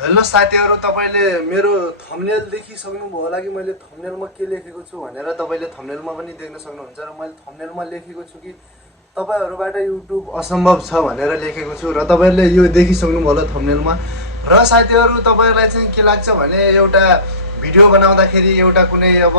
Hello साथीहरु, तपाईले मेरो थम्बनेल देखिसक्नुभयो होला कि मैले थम्बनेलमा के लेखेको छु भनेर। तपाईले थम्बनेलमा पनि देख्न सक्नुहुन्छ र मैले थम्बनेलमा लेखेको छु कि तपाईहरुबाट युट्युब असम्भव छ भनेर लेखेको छु र तपाईहरुले यो देखिसक्नुभयो होला थम्बनेलमा। र साथीहरु, तपाईहरुलाई चाहिँ के लाग्छ भने एउटा भिडियो बनाउँदाखेरि एउटा कुनै अब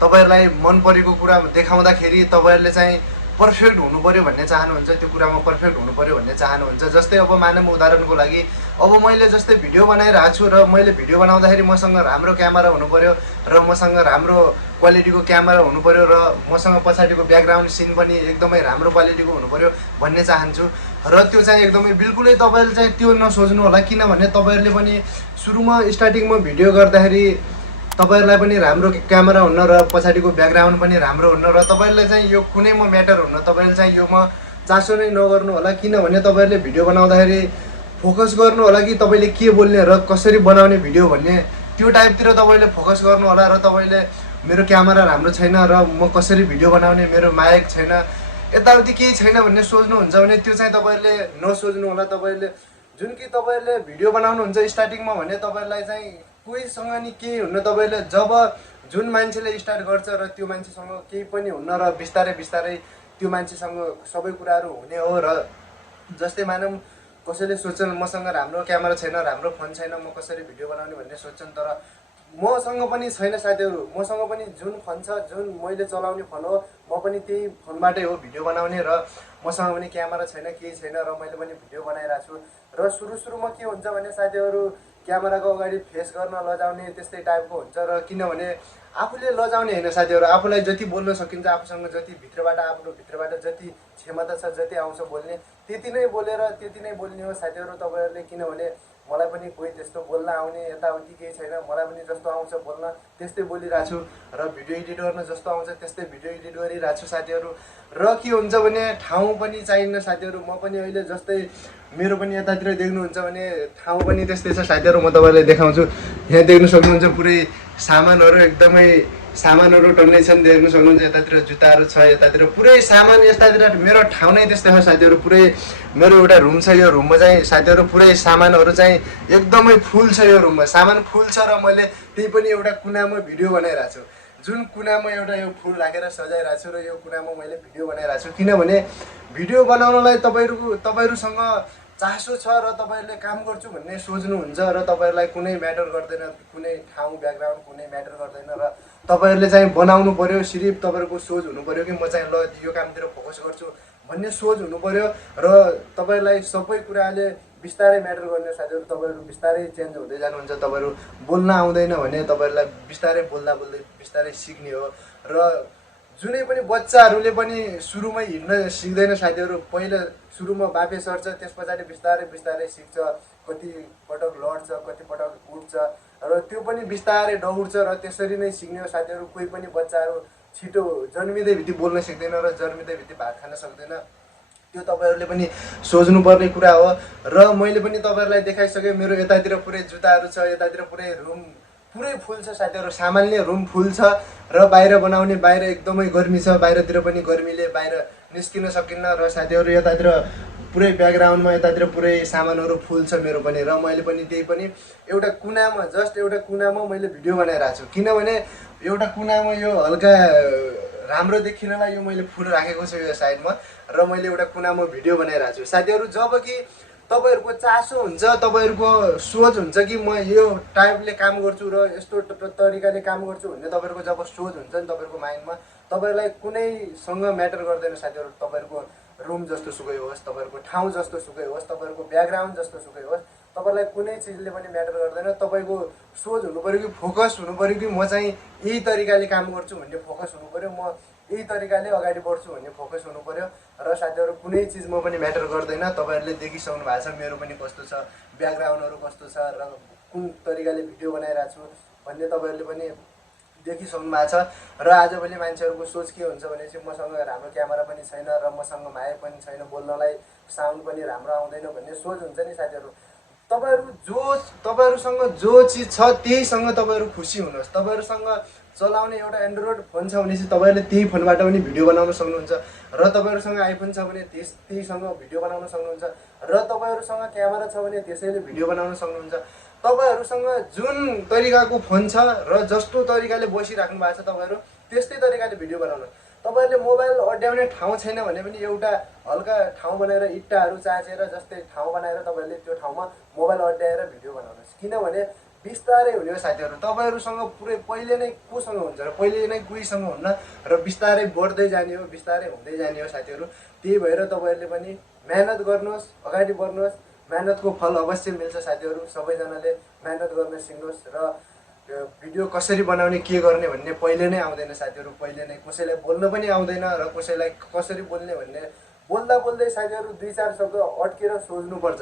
तपाईहरुलाई मन परेको कुरा देखाउँदाखेरि तपाईहरुले चाहिँ पर्फेक्ट हुनु पर्यो भन्ने चाहनुहुन्छ, त्यो कुरामा पर्फेक्ट हुनु पर्यो भन्ने चाहनुहुन्छ। जस्तै अब मानव उदाहरणको लागि अब मैले जस्तै भिडियो बनाइरहेको छु र मैले भिडियो बनाउँदाखेरि मसँग राम्रो क्यामेरा हुनु पर्यो र मसँग राम्रो क्वालिटीको क्यामेरा हुनु पर्यो र मसँग पछाडिको ब्याकग्राउन्ड सिन पनि एकदमै राम्रो क्वालिटीको हुनु पर्यो भन्ने चाहन्छु। र त्यो चाहिँ एकदमै बिल्कुलै तपाईहरुले चाहिँ त्यो नसोच्नु होला, किनभने तपाईहरुले पनि सुरुमा स्टार्टिङमा भिडियो गर्दाखेरि तपाईहरुलाई पनि राम्रो क्यामेरा हुन्न र पछाडिको ब्याकग्राउन्ड पनि राम्रो हुन्न र तपाईहरुले चाहिँ यो कुनैमा म्याटर हुन्न। तपाईहरुले चाहिँ योमा चासो नै नगर्नु होला, किनभने तपाईहरुले भिडियो बनाउँदाखेरि फोकस गर्नु होला कि तपाईले के बोल्ने र कसरी बनाउने भिडियो भन्ने त्यो टाइपतिर तपाईले फोकस गर्नु होला। र तपाईले मेरो क्यामेरा राम्रो छैन र म कसरी भिडियो बनाउने, मेरो माइक छैन, यताउति केही छैन भन्ने सोच्नुहुन्छ भने त्यो चाहिँ तपाईहरुले नसोच्नु होला। तपाईले जुन कि तपाईहरुले भिडियो बनाउनुहुन्छ स्टार्टिङमा भने तपाईहरुलाई चाहिँ कोहीसँग नि केही हुन्न। तपाईले जब जुन मान्छेले स्टार्ट गर्छ र त्यो मान्छेसँग केही पनि हुन्न र बिस्तारै बिस्तारै त्यो मान्छेसँग सबै कुराहरू हुने हो। र जस्तै मानौँ कसैले सोच्छन् मसँग राम्रो क्यामेरा छैन, राम्रो फोन छैन, म कसरी भिडियो बनाउने भन्ने सोच्छन्, तर मसँग पनि छैन साथीहरु। मसँग पनि जुन फोन छ, जुन मैले चलाउने फोन हो, म पनि त्यही फोनबाटै हो भिडियो बनाउने र मसँग पनि क्यामेरा छैन, केही छैन र मैले पनि भिडियो बनाइरहेको छु। र सुरुमा के हुन्छ भने साथीहरु क्यामेराको अगाडि फेस गर्न लजाउने त्यस्तै टाइपको हुन्छ। र किनभने आफूले लजाउने होइन साथीहरु, आफूलाई जति बोल्न सकिन्छ, आफूसँग जति आफ्नो भित्रबाट जति क्षमता छ, जति आउँछ बोल्ने, त्यति नै बोलेर त्यति नै बोल्ने हो साथीहरु तपाईहरुले। किनभने मलाई पनि कोही त्यस्तो बोल्न आउने यताउति केही छैन, मलाई पनि जस्तो आउँछ बोल्न त्यस्तै बोलिरहेको छु र भिडियो एडिट गर्न जस्तो आउँछ त्यस्तै भिडियो एडिट गरिरहेको छु साथीहरु। र के हुन्छ भने ठाउँ पनि चाहिन्न साथीहरु। म पनि अहिले जस्तै मेरो पनि यतातिर देख्नुहुन्छ भने ठाउँ पनि त्यस्तै छ साथीहरु। म तपाईलाई देखाउँछु, यहाँ देख्न सक्नुहुन्छ पुरै सामानहरु एकदमै सामानहरु टन्नै छन्, देख्न सक्नुहुन्छ। यतातिर जुत्ताहरु छ, यतातिर पुरै सामान, यतातिर मेरो ठाउँ नै त्यस्तै हो साथीहरु। पुरै मेरो एउटा रुम छ, यो रुममा चाहिँ साथीहरु पुरै सामानहरु चाहिँ एकदमै फुल छ। यो रुममा सामान फुल छ र मैले त्यही पनि एउटा कुनामा भिडियो बनाइरहेको छु। जुन कुनामा एउटा यो फुल राखेर सजाइरहेको छु र यो कुनामा मैले भिडियो बनाइरहेको छु। किनभने भिडियो बनाउनलाई तपाईहरुसँग चासो छ र तपाईहरुले काम गर्छु भन्ने सोच्नुहुन्छ र तपाईहरुलाई कुनै म्याटर गर्दैन, कुनै ठाउँ ब्याकग्राउन्ड कुनै म्याटर गर्दैन र तपाईहरुले चाहिँ बनाउनु पर्यो। सिर्फ तपाईहरुको सोच हुनु पर्यो कि म चाहिँ ल यो कामतिर फोकस गर्छु भन्ने सोच हुनु पर्यो र तपाईहरुलाई सबै कुराले बिस्तारै म्याटर गर्ने साथीहरु। तपाईहरु बिस्तारै चेन्ज हुँदै जानुहुन्छ। तपाईहरु बोल्न आउँदैन भने तपाईहरुलाई बिस्तारै बोल्दा बोल्दै बिस्तारै सिक्ने हो। र जुनै पनि बच्चाहरूले पनि सुरुमै हिँड्न सिक्दैन साथीहरु। पहिला सुरुमा बाफे सर्छ, त्यस पछाडि बिस्तारै बिस्तारै सिक्छ, कति पटक लड्छ, कति पटक उठ्छ र त्यो पनि बिस्तारै दौड्छ र त्यसरी नै सिक्ने हो साथीहरु। कोही पनि बच्चाहरू छिटो जन्मिँदै बित्ति बोल्न सिक्दैन र जन्मिँदै बित्ति भात खान सक्दैन। त्यो तपाईहरुले पनि सोच्नुपर्ने कुरा हो। र मैले पनि तपाईहरुलाई देखाइसकेँ, मेरो यतातिर पुरै जुत्ताहरू छ, यतातिर पुरै रुम पुरै फुल छ साथीहरु। सामान नै रुम फुल छ र बाहिर बनाउने, बाहिर एकदमै गर्मी छ, बाहिरतिर पनि गर्मीले बाहिर निस्किन सकिन्न र साथीहरु यतातिर पुरै ब्याकग्राउन्डमा यतातिर पुरै सामानहरु फुल छ मेरो पनि। र मैले पनि त्यही पनि एउटा कुनामा, जस्ट एउटा कुनामा मैले भिडियो बनाइरहेको छु। किनभने एउटा कुनामा यो हल्का राम्रो देखिनलाई यो मैले फुल राखेको छु यो साइडमा र मैले एउटा कुनामा भिडियो बनाइरहेको छु साथीहरु। जब कि तपाईहरुको चासो हुन्छ, तपाईहरुको सोच हुन्छ कि म यो टाइपले काम गर्छु र यस्तो तरिकाले काम गर्छु भन्ने तपाईहरुको जब सोच हुन्छ नि तपाईहरुको माइन्डमा, तपाईहरुलाई कुनैसँग म्याटर गर्दैन साथीहरु। तपाईहरुको रुम जस्तो सुकै होस्, तपाईहरुको ठाउँ जस्तो सुकै होस्, तपाईहरुको ब्याकग्राउन्ड जस्तो सुकै होस्, तपाईहरुलाई कुनै चिजले पनि म्याटर गर्दैन। तपाईको सोच हुनु पर्यो कि फोकस हुनु पर्यो कि म चाहिँ यही तरिकाले काम गर्छु भन्ने फोकस हुनु पर्यो, म यही तरिकाले अगाडि बढ्छु भन्ने फोकस हुनु पर्यो। र साथीहरु कुनै चिजमा पनि म्याटर गर्दैन। तपाईहरुले देखिसक्नु भएको छ मेरो पनि कस्तो छ, ब्याकग्राउन्डहरु कस्तो छ र कुन तरिकाले भिडियो बनाइरहेको छु भन्ने तपाईहरुले पनि देखिसक्नु भएको छ। र आजभोलि मान्छेहरुको सोच के हुन्छ भने चाहिँ मसँग राम्रो क्यामेरा पनि छैन र मसँग माइक पनि छैन, बोल्नलाई साउन्ड पनि राम्रो आउँदैन भन्ने सोच हुन्छ नि साथीहरु। तपाईहरुसँग जो चिज छ त्यहीसँग तपाईहरु खुसी हुनुहोस्। तपाईहरुसँग चलाउने एउटा एन्ड्रोइड फोन छ भने चाहिँ तपाईहरुले त्यही फोनबाट पनि भिडियो बनाउन सक्नुहुन्छ र तपाईहरुसँग आइफोन छ भने त्यहीसँग भिडियो बनाउन सक्नुहुन्छ र तपाईहरुसँग क्यामेरा छ भने त्यसैले भिडियो बनाउन सक्नुहुन्छ तपाईँहरूसँग जुन तरिकाको फोन छ र जस्तो तरिकाले बसिराख्नु भएको छ तपाईँहरू त्यस्तै तरिकाले भिडियो बनाउनुहोस्। तपाईँहरूले मोबाइल अड्याउने ठाउँ छैन भने पनि एउटा हल्का ठाउँ बनाएर इट्टाहरू चाचेर जस्तै ठाउँ बनाएर तपाईँहरूले त्यो ठाउँमा मोबाइल अड्याएर भिडियो बनाउनुहोस्। किनभने बिस्तारै हुने हो साथीहरू, तपाईँहरूसँग पुरै पहिले नै कोसँग हुन्छ र पहिले नै कोहीसँग हुन्न र बिस्तारै बढ्दै जाने हो, बिस्तारै हुँदै जाने हो साथीहरू। त्यही भएर तपाईँहरूले पनि मेहनत गर्नुहोस्, अगाडि बढ्नुहोस्। मेहनतको फल अवश्य मिल्छ साथीहरू। सबैजनाले मेहनत गर्न सिक्नुहोस् र भिडियो कसरी बनाउने के गर्ने भन्ने पहिले नै आउँदैन साथीहरू। पहिले नै कसैलाई बोल्न पनि आउँदैन र कसैलाई कसरी बोल्ने भन्ने बोल्दा बोल्दै साथीहरू 2-4 शब्द अड्केर सोच्नुपर्छ।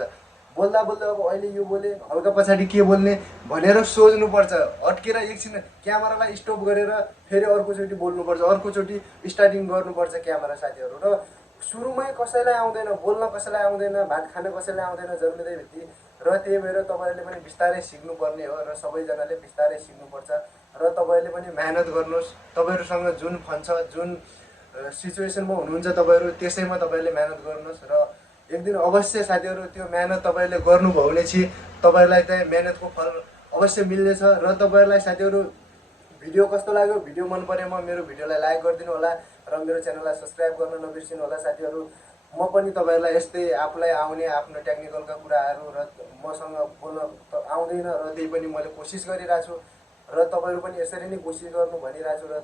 बोल्दा बोल्दा अब अहिले यो बोले हल्का पछाडि के बोल्ने भनेर सोच्नुपर्छ। अड्केर एकछिन क्यामेरालाई स्टप गरेर फेरि अर्कोचोटि बोल्नुपर्छ, अर्कोचोटि स्टार्टिङ गर्नुपर्छ क्यामेरा साथीहरू। र सुरुमै कसैलाई आउँदैन बोल्न, कसैलाई आउँदैन भात खान, कसैलाई आउँदैन जन्मिँदै बित्ति। र त्यही भएर तपाईँहरूले पनि बिस्तारै सिक्नुपर्ने हो र सबैजनाले बिस्तारै सिक्नुपर्छ र तपाईँहरूले पनि मेहनत गर्नुहोस्। तपाईँहरूसँग जुन फोन छ, जुन सिचुएसनमा हुनुहुन्छ तपाईँहरू त्यसैमा तपाईँहरूले मेहनत गर्नुहोस् र एक दिन अवश्य साथीहरू त्यो मेहनत तपाईँहरूले गर्नुभयो भने चाहिँ तपाईँहरूलाई चाहिँ मेहनतको फल अवश्य मिल्नेछ। र तपाईँहरूलाई साथीहरू भिडियो कस्तो लाग्यो, भिडियो मन परेमा मेरो भिडियोलाई लाइक गरिदिनु होला र मेरो च्यानललाई सब्सक्राइब गर्न नबिर्सिनु होला साथीहरू। म पनि तपाईँहरूलाई यस्तै आफूलाई आउने आफ्नो टेक्निकलका कुराहरू र मसँग बोल्न आउँदैन र त्यही पनि मैले कोसिस गरिरहेको छु र तपाईँहरू पनि यसरी नै कोसिस गर्नु भनिरहेको छु र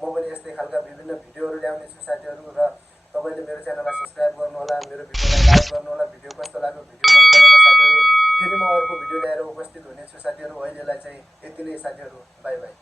म पनि यस्तै खालका विभिन्न भिडियोहरू ल्याउने छु साथीहरू। र तपाईँले मेरो च्यानललाई सब्सक्राइब गर्नु होला, मेरो भिडियोलाई लाइक गर्नु होला। भिडियो कस्तो लाग्यो, भिडियो मन परेमा साथीहरू फेरि म अर्को भिडियो ल्याएर उपस्थित हुनेछु साथीहरू। अहिलेलाई चाहिँ यति नै साथीहरू, बाई बाई।